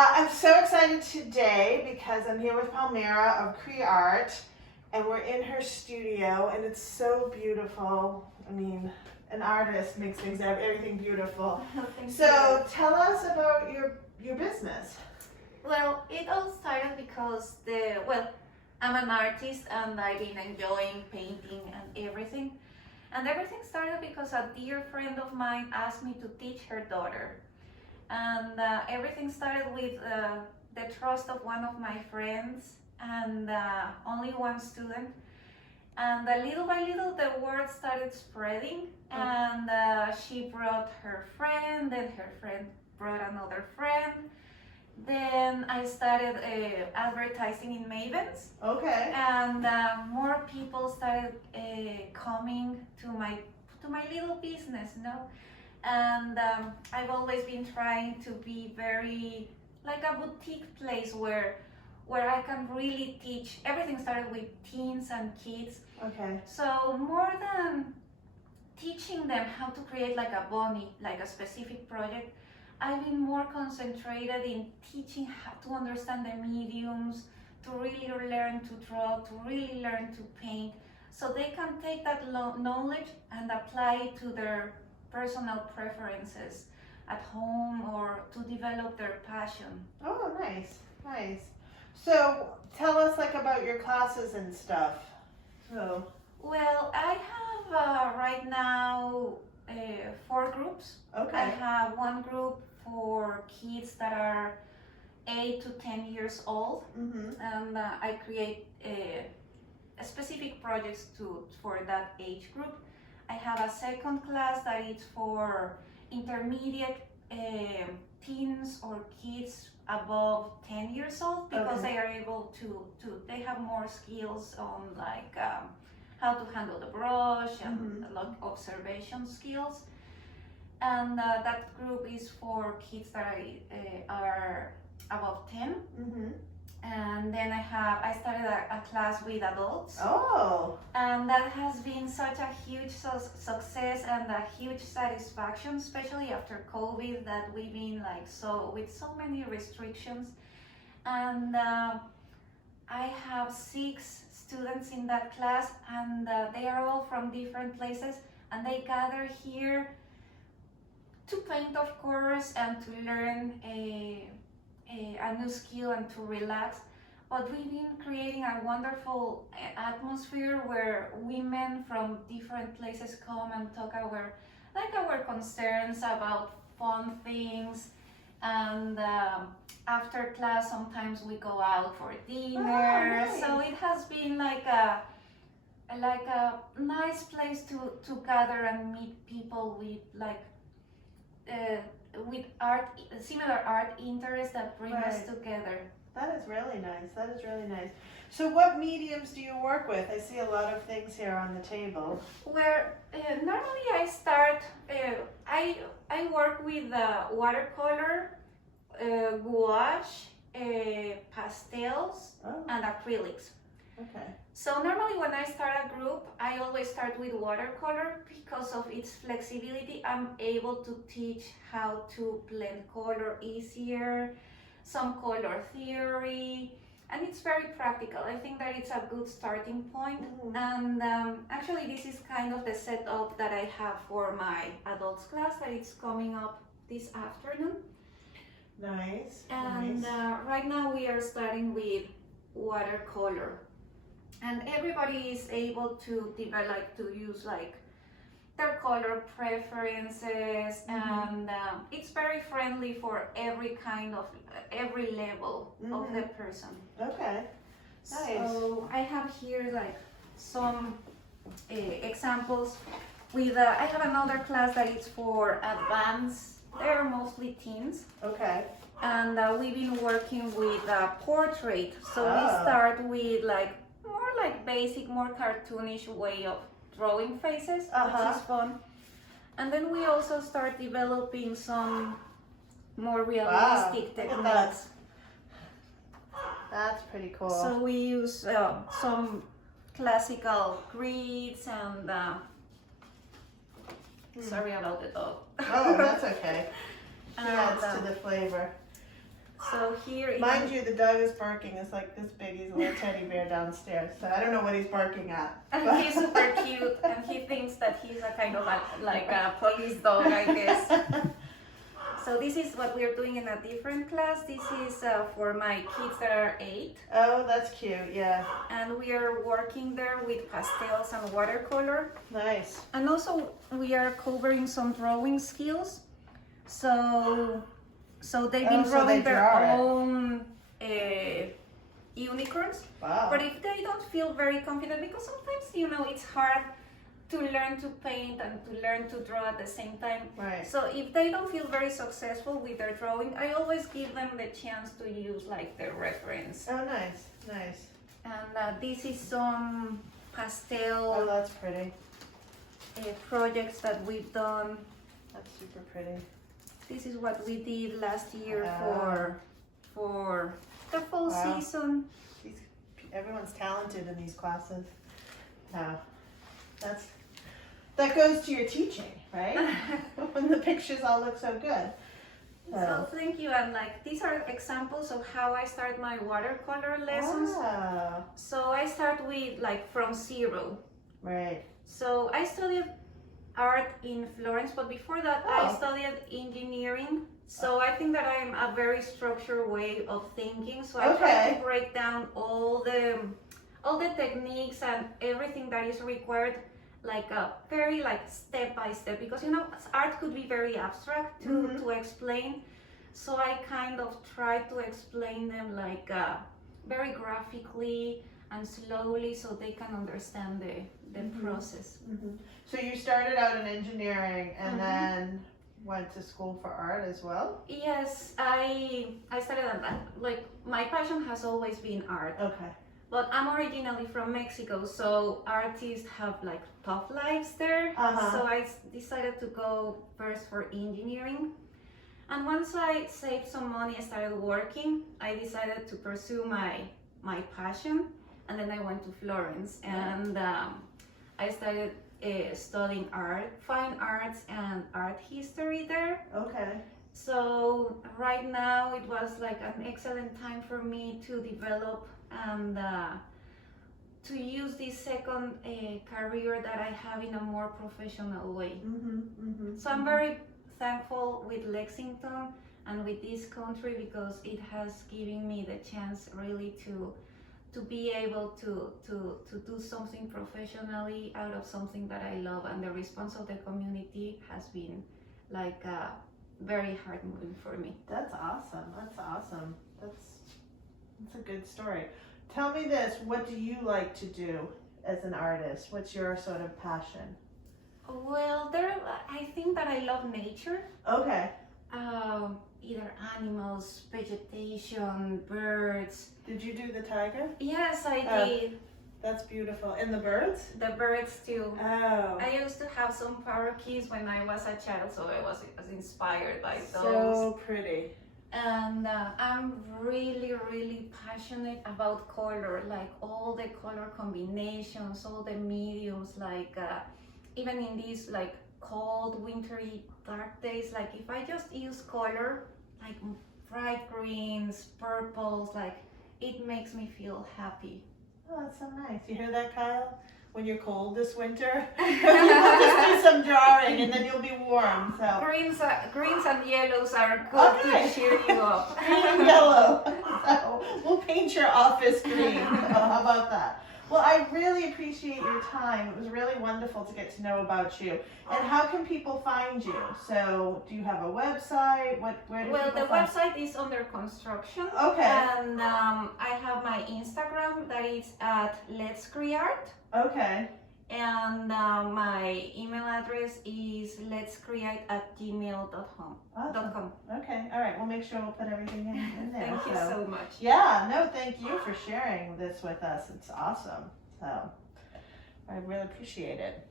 I'm so excited today because I'm here with Palmera of Creart, and we're in her studio, and it's so beautiful. I mean, an artist makes things, everything beautiful. So tell us about your business. Well, it all started because I'm an artist and I've been enjoying painting and everything. And everything started because a dear friend of mine asked me to teach her daughter. And everything started with the trust of one of my friends and only one student. And little by little, the word started spreading. And she brought her friend, then her friend brought another friend. Then I started advertising in Mavens. Okay. And more people started coming to my little business, you know. And I've always been trying to be very like a boutique place where I can really teach. Everything started with teens and kids. Okay. So more than teaching them how to create like a bunny, like a specific project, I've been more concentrated in teaching how to understand the mediums, to really learn to draw, to really learn to paint, so they can take that knowledge and apply it to their personal preferences at home or to develop their passion. Oh, nice, nice. So tell us like about your classes and stuff. So. Well, I have right now 4 groups. Okay. I have one group for kids that are 8 to 10 years old, and I create specific projects for that age group. I have a second class that is for intermediate teens or kids above 10 years old, because they are able to they have more skills on like how to handle the brush and a lot of observation skills. And that group is for kids that are above 10. And then I started a class with adults. Oh. And that has been such a huge success and a huge satisfaction, especially after COVID, that we've been like with so many restrictions. And I have 6 students in that class, and they are all from different places, and they gather here to paint, of course, and to learn a new skill and to relax. But we've been creating a wonderful atmosphere where women from different places come and talk our concerns about fun things. And after class, sometimes we go out for dinner. Oh, nice. So it has been like a nice place to gather and meet people with with similar art interests that bring us together. That is really nice. That is really nice. So what mediums do you work with? I see a lot of things here on the table. Where normally I start, I work with watercolor, gouache, pastels, and acrylics. Okay. So normally when I start a group, I always start with watercolor because of its flexibility. I'm able to teach how to blend color easier, some color theory, and it's very practical. I think that it's a good starting point. And actually this is kind of the setup that I have for my adults class that it's coming up this afternoon. Nice. And right now we are starting with watercolor. And everybody is able to use like their color preferences, and it's very friendly for every level of the person. Okay, nice. So I have here like some examples with I have another class that is for advanced. They're mostly teens. Okay. And we've been working with portrait. So we start with more basic, more cartoonish way of drawing faces, which is fun. And then we also start developing some more realistic techniques. That's pretty cool. So we use some classical grids and sorry about the dog. Oh, that's okay. She adds to the flavor. So here is Mind you, the dog is barking. It's like this big. He's a little teddy bear downstairs. So I don't know what he's barking at. and he's super cute, and he thinks that he's a kind of like a police dog, I guess. So this is what we're doing in a different class. This is for my kids that are 8. Oh, that's cute. Yeah. And we are working there with pastels and watercolor. Nice. And also we are covering some drawing skills. So they've been so they drawing their draw it. own unicorns. Wow. But if they don't feel very confident, because sometimes, it's hard to learn to paint and to learn to draw at the same time. Right. So if they don't feel very successful with their drawing, I always give them the chance to use like their reference. Oh, nice. Nice. And this is some pastel Oh, that's pretty. projects that we've done. That's super pretty. This is what we did last year Wow. for the fall Wow. season. Everyone's talented in these classes. Wow. That goes to your teaching, right? When the pictures all look so good. So thank you, and like these are examples of how I start my watercolor lessons. Wow. So I start with like from 0. Right. So I studied art in Florence, but before that I Oh. studied engineering. So I think that I am a very structured way of thinking. So I try Okay. to break down all the techniques and everything that is required, like a very like step by step, because art could be very abstract to explain. So I kind of try to explain them like very graphically and slowly, so they can understand the process. Mm-hmm. So you started out in engineering and then went to school for art as well? Yes, I started at that. Like my passion has always been art. Okay. But I'm originally from Mexico, so artists have like tough lives there. Uh-huh. So I decided to go first for engineering. And once I saved some money, I started working. I decided to pursue my passion, and then I went to Florence and I started studying art, fine arts and art history there. Okay. So right now it was like an excellent time for me to develop and to use this second career that I have in a more professional way. So I'm very thankful with Lexington and with this country, because it has given me the chance really to be able to do something professionally out of something that I love, and the response of the community has been like very hard moving for me. That's awesome. That's awesome. That's a good story. Tell me this, what do you like to do as an artist? What's your sort of passion? Well, I think that I love nature. Okay. Either animals, vegetation, birds. Did you do the tiger? Yes, I did. That's beautiful. And the birds? The birds too. Oh. I used to have some parakeets when I was a child, so I was inspired by those. So pretty. And I'm really, really passionate about color, like all the color combinations, all the mediums, like even in these like cold, wintry, dark days, like if I just use color, like bright greens, purples, like it makes me feel happy. Oh, that's so nice. You hear that, Kyle? When you're cold this winter, just do some drawing and then you'll be warm. So Greens and yellows are good Okay. to cheer you up. green and yellow. So we'll paint your office green. How about that? Well, I really appreciate your time. It was really wonderful to get to know about you. And how can people find you? So, do you have a website? Where do Well, people the find? website is under construction. Okay. And I have my Instagram that is at Let's Creart. Okay. And my email address is letscreate@gmail.com. Awesome. Okay. All right. We'll make sure we'll put everything in there. Thank you so much. Yeah. No, thank you for sharing this with us. It's awesome. So, I really appreciate it.